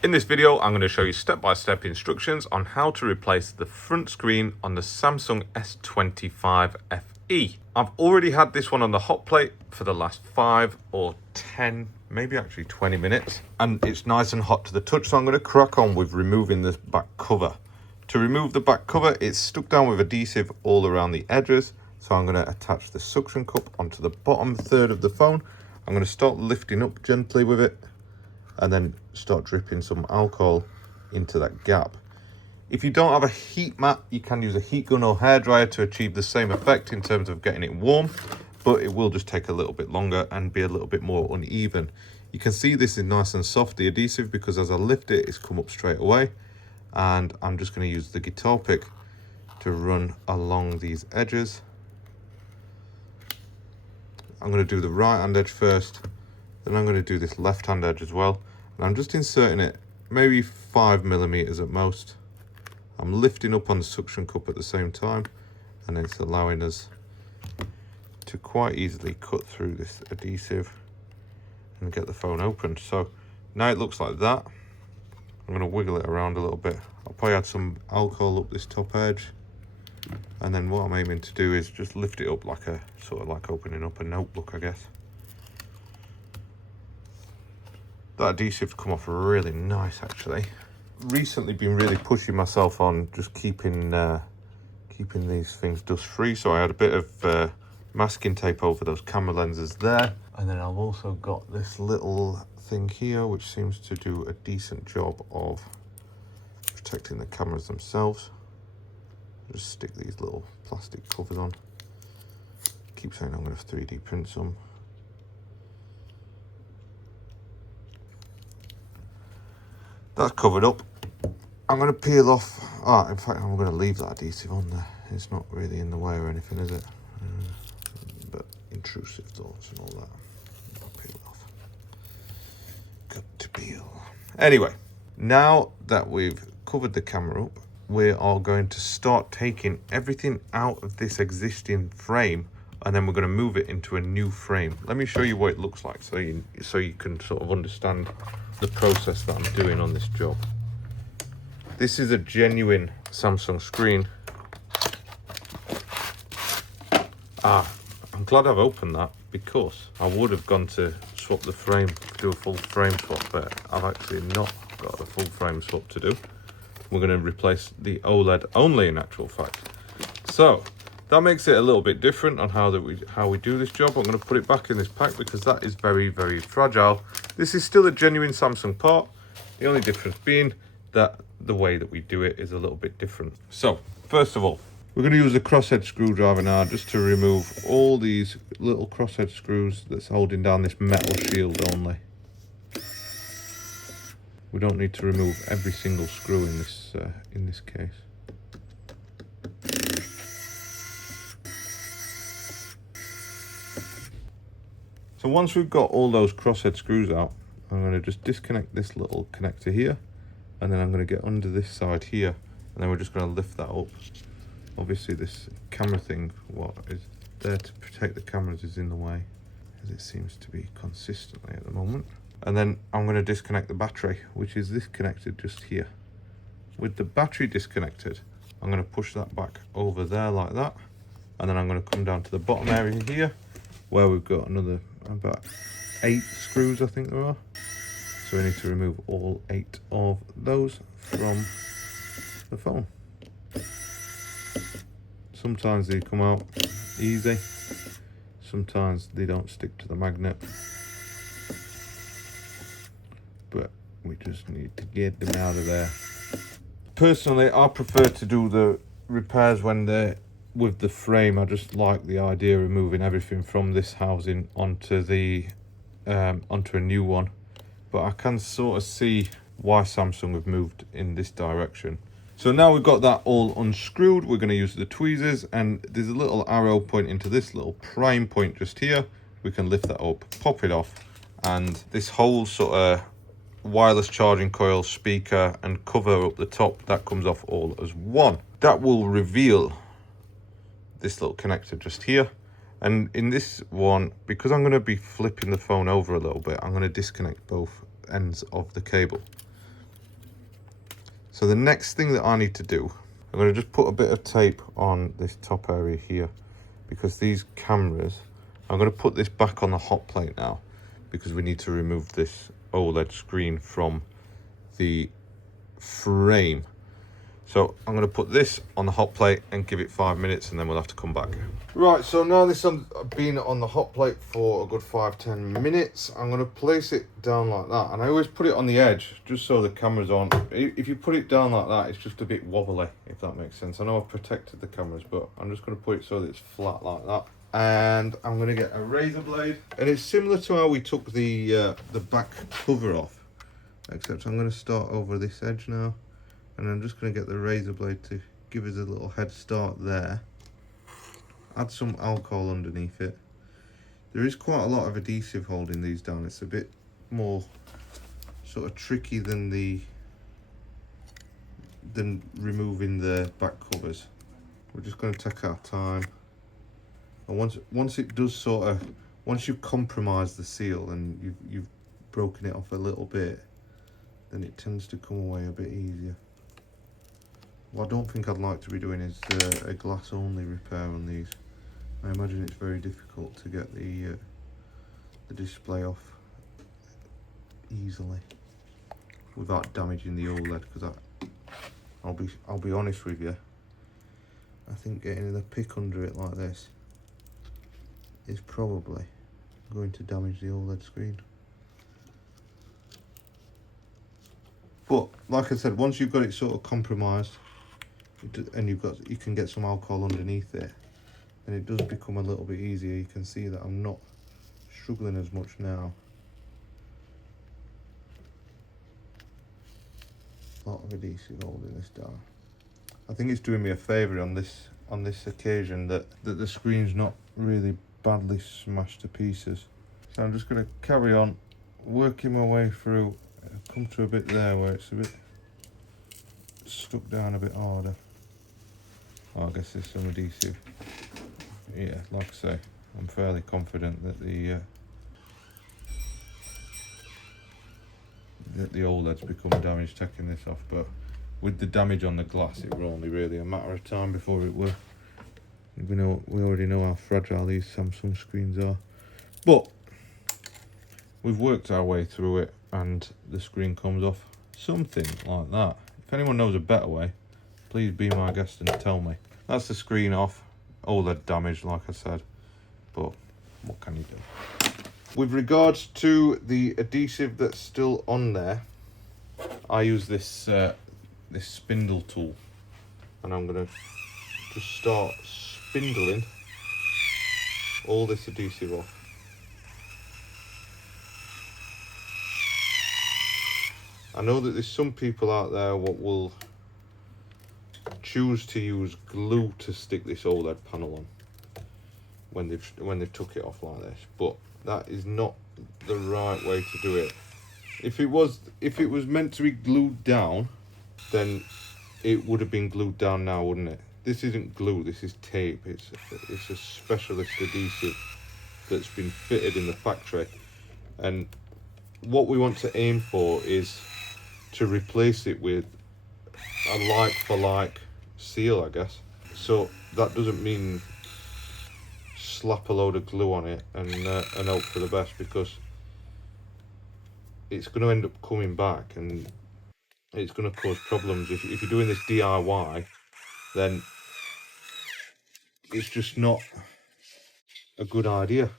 In this video, I'm going to show you step-by-step instructions on how to replace the front screen on the Samsung S25 FE. I've already had this one on the hot plate for the last 5 or 10, maybe actually 20 minutes, and it's nice and hot to the touch, so I'm going to crack on with removing this back cover. To remove the back cover, it's stuck down with adhesive all around the edges, so I'm going to attach the suction cup onto the bottom third of the phone. I'm going to start lifting up gently with it, and then start dripping some alcohol into that gap. If you don't have a heat mat, you can use a heat gun or hairdryer to achieve the same effect in terms of getting it warm, but it will just take a little bit longer and be a little bit more uneven. You can see this is nice and soft, the adhesive, because as I lift it, it's come up straight away. And I'm just going to use the guitar pick to run along these edges. I'm going to do the right hand edge first, then I'm going to do this left hand edge as well. And I'm just inserting it maybe 5 millimeters at most. I'm lifting up on the suction cup at the same time, and it's allowing us to quite easily cut through this adhesive and get the phone open. So now it looks like that. I'm going to wiggle it around a little bit. I'll probably add some alcohol up this top edge, and then what I'm aiming to do is just lift it up like a sort of like opening up a notebook, I guess. That adhesive's come off really nice, actually. Recently been really pushing myself on just keeping these things dust free, so I had a bit of masking tape over those camera lenses there, and then I've also got this little thing here which seems to do a decent job of protecting the cameras themselves. Just stick these little plastic covers on. Keep saying I'm going to 3D print some. That's covered up. I'm going to peel off. In fact, I'm going to leave that adhesive on there. It's not really in the way or anything, is it? But intrusive thoughts and all that. I'll peel it off. Got to peel. Anyway, now that we've covered the camera up, we are going to start taking everything out of this existing frame, and then we're going to move it into a new frame. Let me show you what it looks like so you can sort of understand the process that I'm doing on this job. This is a genuine Samsung screen. I'm glad I've opened that, because I would have gone to swap the frame, do a full frame swap, but I've actually not got a full frame swap to do. We're going to replace the OLED only, in actual fact. So that makes it a little bit different on how we do this job. I'm going to put it back in this pack because that is very, very fragile. This is still a genuine Samsung part. The only difference being that the way that we do it is a little bit different. So first of all, we're going to use a crosshead screwdriver now just to remove all these little crosshead screws that's holding down this metal shield only. We don't need to remove every single screw in this case. So once we've got all those crosshead screws out, I'm going to just disconnect this little connector here, and then I'm going to get under this side here, and then we're just going to lift that up. Obviously this camera thing, what is there to protect the cameras, is in the way, as it seems to be consistently at the moment. And then I'm going to disconnect the battery, which is this connected just here. With the battery disconnected, I'm going to push that back over there like that, and then I'm going to come down to the bottom area here, where we've got another about 8 screws, I think there are. So we need to remove all 8 of those from the phone. Sometimes they come out easy, sometimes they don't stick to the magnet, but we just need to get them out of there. Personally, I prefer to do the repairs when they're with the frame. I just like the idea of moving everything from this housing onto a new one, but I can sort of see why Samsung have moved in this direction. So now we've got that all unscrewed, we're going to use the tweezers, and there's a little arrow pointing to this little prime point just here. We can lift that up, pop it off, and this whole sort of wireless charging coil, speaker and cover up the top, that comes off all as one. That will reveal this little connector just here. And in this one, because I'm going to be flipping the phone over a little bit, I'm going to disconnect both ends of the cable. So the next thing that I need to do, I'm going to just put a bit of tape on this top area here, because these cameras, I'm going to put this back on the hot plate now, because we need to remove this OLED screen from the frame. So I'm going to put this on the hot plate and give it 5 minutes, and then we'll have to come back. Right, so now this has been on the hot plate for a good 5-10 minutes. I'm going to place it down like that, and I always put it on the edge just so the camera's on. If you put it down like that, it's just a bit wobbly, if that makes sense. I know I've protected the cameras, but I'm just going to put it so that it's flat like that. And I'm going to get a razor blade, and it's similar to how we took the back cover off, except I'm going to start over this edge now. And I'm just going to get the razor blade to give us a little head start there. Add some alcohol underneath it. There is quite a lot of adhesive holding these down. It's a bit more sort of tricky than removing the back covers. We're just going to take our time. And once it does once you compromise the seal and you've broken it off a little bit, then it tends to come away a bit easier. What I don't think I'd like to be doing is a glass only repair on these. I imagine it's very difficult to get the display off easily without damaging the OLED, because I'll be honest with you, I think getting the pick under it like this is probably going to damage the OLED screen. But like I said, once you've got it sort of compromised, and you can get some alcohol underneath it, then it does become a little bit easier. You can see that I'm not struggling as much now. A lot of adhesive holding this down. I think it's doing me a favour on this occasion that the screen's not really badly smashed to pieces. So I'm just going to carry on working my way through. I've come to a bit there where it's a bit stuck down a bit harder. Oh, I guess there's some adhesive. Yeah, like I say, I'm fairly confident that the OLED's become damaged taking this off, but with the damage on the glass, it were only really a matter of time before it were. We already know how fragile these Samsung screens are, but we've worked our way through it, and the screen comes off something like that. If anyone knows a better way, please be my guest and tell me. That's the screen off. OLED damage, like I said, but what can you do? With regards to the adhesive that's still on there, I use this this spindle tool, and I'm going to just start spindling all this adhesive off. I know that there's some people out there what will choose to use glue to stick this OLED panel on when they've took it off like this, but that is not the right way to do it. If it was meant to be glued down, then it would have been glued down now, wouldn't it? This isn't glue, this is tape. It's a specialist adhesive that's been fitted in the factory, and what we want to aim for is to replace it with a like for like seal, I guess. So that doesn't mean slap a load of glue on it and hope for the best, because it's going to end up coming back and it's going to cause problems. If you're doing this DIY, then it's just not a good idea.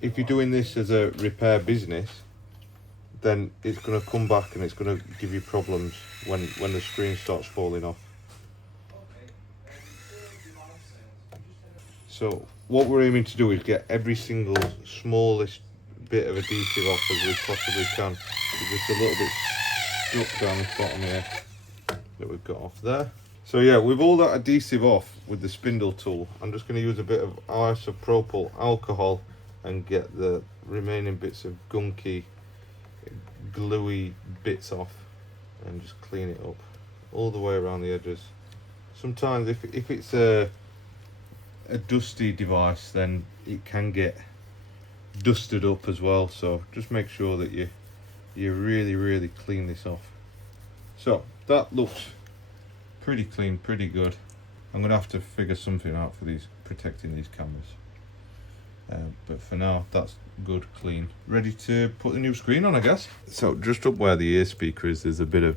If you're doing this as a repair business, then it's going to come back and it's going to give you problems when the screen starts falling off. So what we're aiming to do is get every single smallest bit of adhesive off as we possibly can. There's just a little bit stuck down the bottom here that we've got off there. So yeah, with all that adhesive off with the spindle tool, I'm just going to use a bit of isopropyl alcohol and get the remaining bits of gunky, gluey bits off and just clean it up all the way around the edges. Sometimes if it's a dusty device, then it can get dusted up as well, so just make sure that you really clean this off. So that looks pretty clean, pretty good. I'm gonna have to figure something out for these, protecting these cameras. But for now, that's good, clean. Ready to put the new screen on, I guess. So just up where the ear speaker is, there's a bit of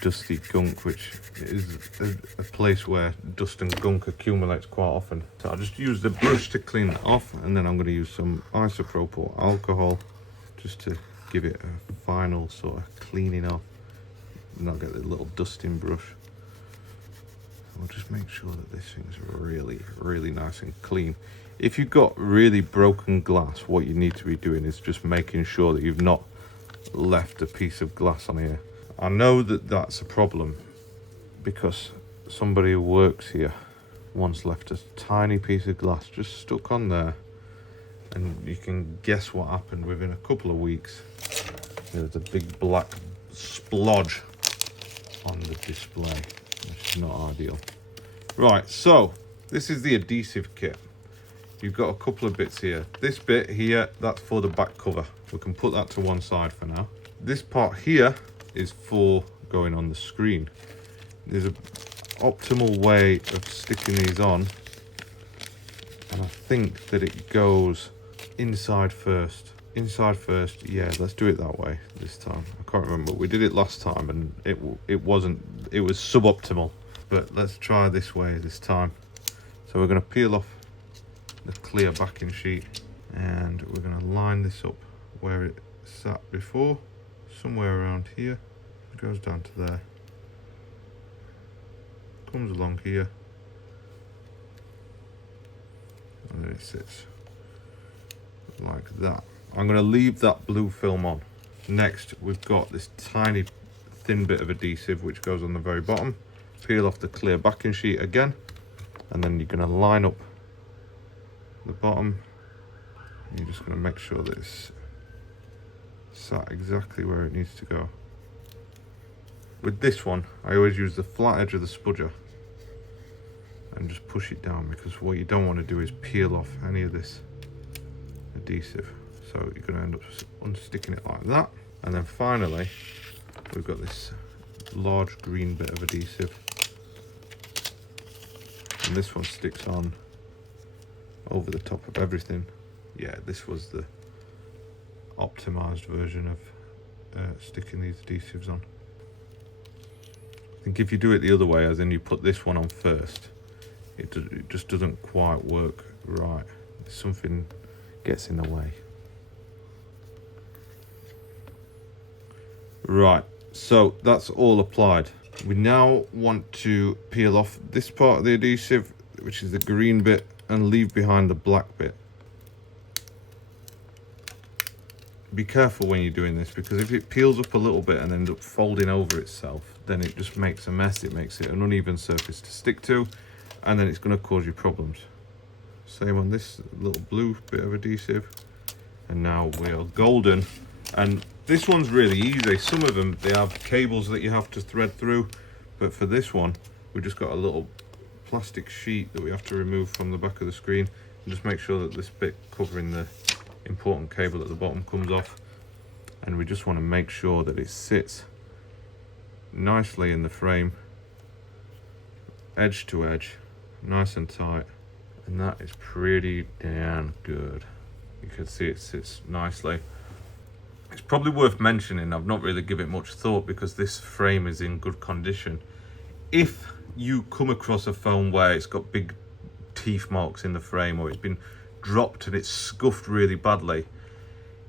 dusty gunk, which is a place where dust and gunk accumulates quite often. So I'll just use the brush to clean it off, and then I'm going to use some isopropyl alcohol just to give it a final sort of cleaning off, and I'll get the little dusting brush. We'll just make sure that this thing's really, really nice and clean. If you've got really broken glass, what you need to be doing is just making sure that you've not left a piece of glass on here. I know that that's a problem because somebody who works here once left a tiny piece of glass just stuck on there, and you can guess what happened within a couple of weeks. There's a big black splodge on the display, which is not ideal. Right, so this is the adhesive kit. You've got a couple of bits here. This bit here, that's for the back cover. We can put that to one side for now. This part here is for going on the screen. There's an optimal way of sticking these on, and I think that it goes inside first. Inside first, yeah, let's do it that way this time. I can't remember, we did it last time and it was suboptimal, but let's try this way this time. So we're going to peel off the clear backing sheet, and we're going to line this up where it sat before, somewhere around here. It goes down to there, comes along here, and then it sits like that. I'm going to leave that blue film on. Next, we've got this tiny thin bit of adhesive which goes on the very bottom. Peel off the clear backing sheet again, and then you're going to line up the bottom. You're just going to make sure that it's sat exactly where it needs to go. With this one, I always use the flat edge of the spudger and just push it down, because what you don't want to do is peel off any of this adhesive. So you're going to end up unsticking it like that. And then finally, we've got this large green bit of adhesive, and this one sticks on over the top of everything. Yeah, this was the optimized version of sticking these adhesives on. I think if you do it the other way, as in you put this one on first, it just doesn't quite work right. Something gets in the way. Right, so that's all applied. We now want to peel off this part of the adhesive, which is the green bit, and leave behind the black bit. Be careful when you're doing this, because if it peels up a little bit and ends up folding over itself, then it just makes a mess. It makes it an uneven surface to stick to, and then it's going to cause you problems. Same on this little blue bit of adhesive, and now we are golden. And this one's really easy. Some of them, they have cables that you have to thread through, but for this one, we've just got a little plastic sheet that we have to remove from the back of the screen, and just make sure that this bit covering the important cable at the bottom comes off. And we just want to make sure that it sits nicely in the frame, edge to edge, nice and tight, and that is pretty damn good. You can see it sits nicely. It's probably worth mentioning, I've not really given it much thought because this frame is in good condition. If you come across a phone where it's got big teeth marks in the frame, or it's been dropped and it's scuffed really badly,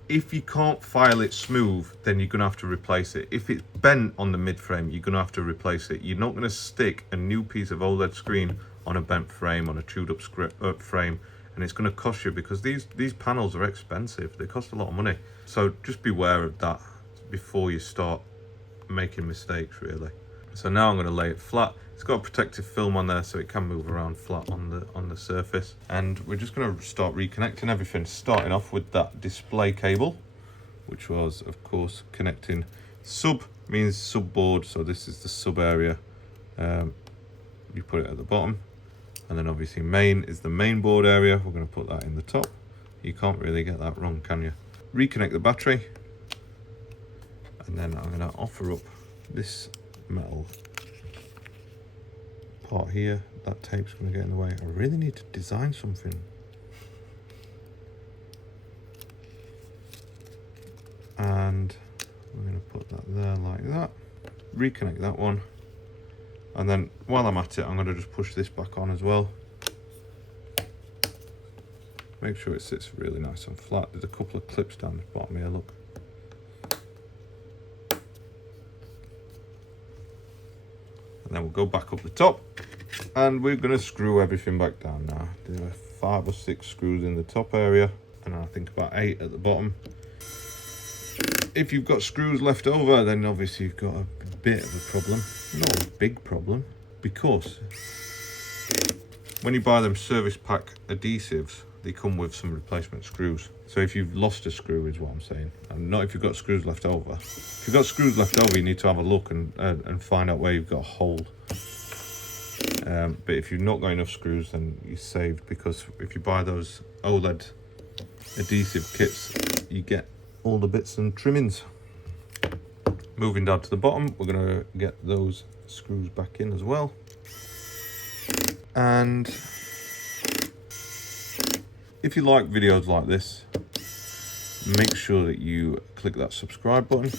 if you can't file it smooth, then you're going to have to replace it. If it's bent on the mid frame, you're going to have to replace it. You're not going to stick a new piece of OLED screen on a bent frame, on a chewed up frame, and it's going to cost you, because these panels are expensive. They cost a lot of money. So just beware of that before you start making mistakes, really. So now I'm going to lay it flat. It's got a protective film on there so it can move around flat on the surface. And we're just going to start reconnecting everything, starting off with that display cable, which was, of course, connecting. Sub means subboard, so this is the sub area. You put it at the bottom. And then obviously main is the main board area. We're going to put that in the top. You can't really get that wrong, can you? Reconnect the battery. And then I'm going to offer up this metal part here, that tape's going to get in the way. I really need to design something. And we're going to put that there like that. Reconnect that one. And then while I'm at it, I'm going to just push this back on as well. Make sure it sits really nice and flat. There's a couple of clips down the bottom here, look. And then we'll go back up the top and we're going to screw everything back down now. There are 5 or 6 screws in the top area and I think about 8 at the bottom. If you've got screws left over, then obviously you've got a bit of a problem. Not a big problem, because when you buy them service pack adhesives, they come with some replacement screws. So if you've lost a screw is what I'm saying, and not if you've got screws left over. If you've got screws left over, you need to have a look and find out where you've got a hole. But if you've not got enough screws, then you're saved, because if you buy those OLED adhesive kits, you get all the bits and trimmings. Moving down to the bottom, we're going to get those screws back in as well. And if you like videos like this, make sure that you click that subscribe button.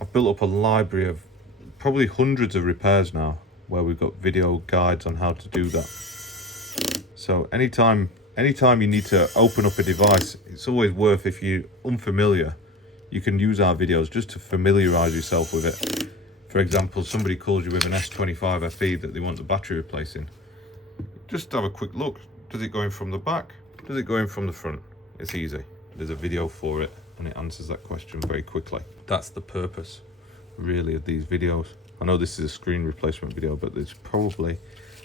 I've built up a library of probably hundreds of repairs now, where we've got video guides on how to do that. So anytime you need to open up a device, it's always worth, if you're unfamiliar, you can use our videos just to familiarize yourself with it. For example, somebody calls you with an S25 FE that they want the battery replacing. Just have a quick look. Does it go in from the back? Does it go in from the front? It's easy. There's a video for it and it answers that question very quickly. That's the purpose, really, of these videos. I know this is a screen replacement video, but there's probably,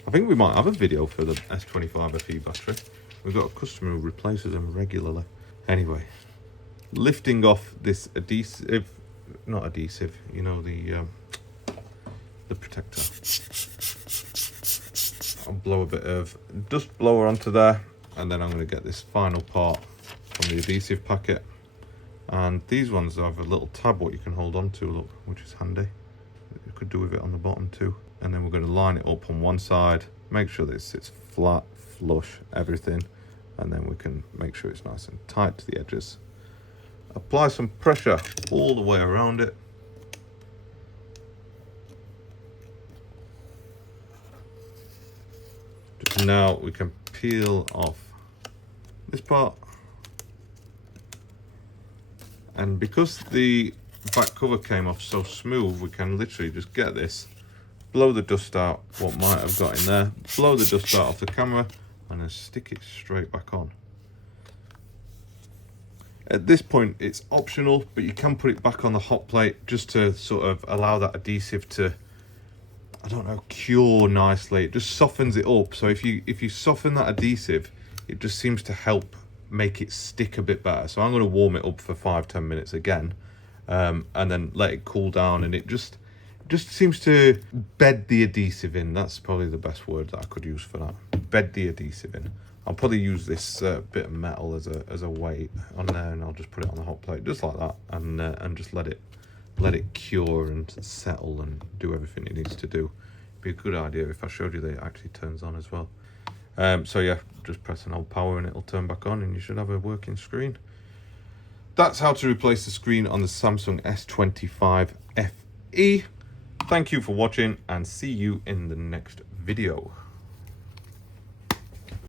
I think we might have a video for the S25 FE battery. We've got a customer who replaces them regularly. Anyway, lifting off this adhesive, not adhesive, you know, the protector. I'll blow a bit of dust blower onto there, and then I'm going to get this final part from the adhesive packet. And these ones have a little tab what you can hold on to, look, which is handy. You could do with it on the bottom too. And then we're going to line it up on one side, make sure that it sits flat, flush, everything. And then we can make sure it's nice and tight to the edges. Apply some pressure all the way around it. Just now we can peel off this part. And because the back cover came off so smooth, we can literally just get this, blow the dust out, what might have got in there, blow the dust out of the camera, and then stick it straight back on. At this point it's optional, but you can put it back on the hot plate just to sort of allow that adhesive to, I don't know, cure nicely. It just softens it up. So if you soften that adhesive, it just seems to help make it stick a bit better. So I'm going to warm it up for 5-10 minutes again, and then let it cool down, and it just seems to bed the adhesive in. That's probably the best word that I could use for that. Bed the adhesive in. I'll probably use this bit of metal as a weight on there, and I'll just put it on the hot plate just like that, and just let it cure and settle and do everything it needs to do. Be a good idea if I showed you that it actually turns on as well. So yeah, just press and hold power and it'll turn back on, and you should have a working screen. That's how to replace the screen on the Samsung S25 FE. Thank you for watching, and see you in the next video.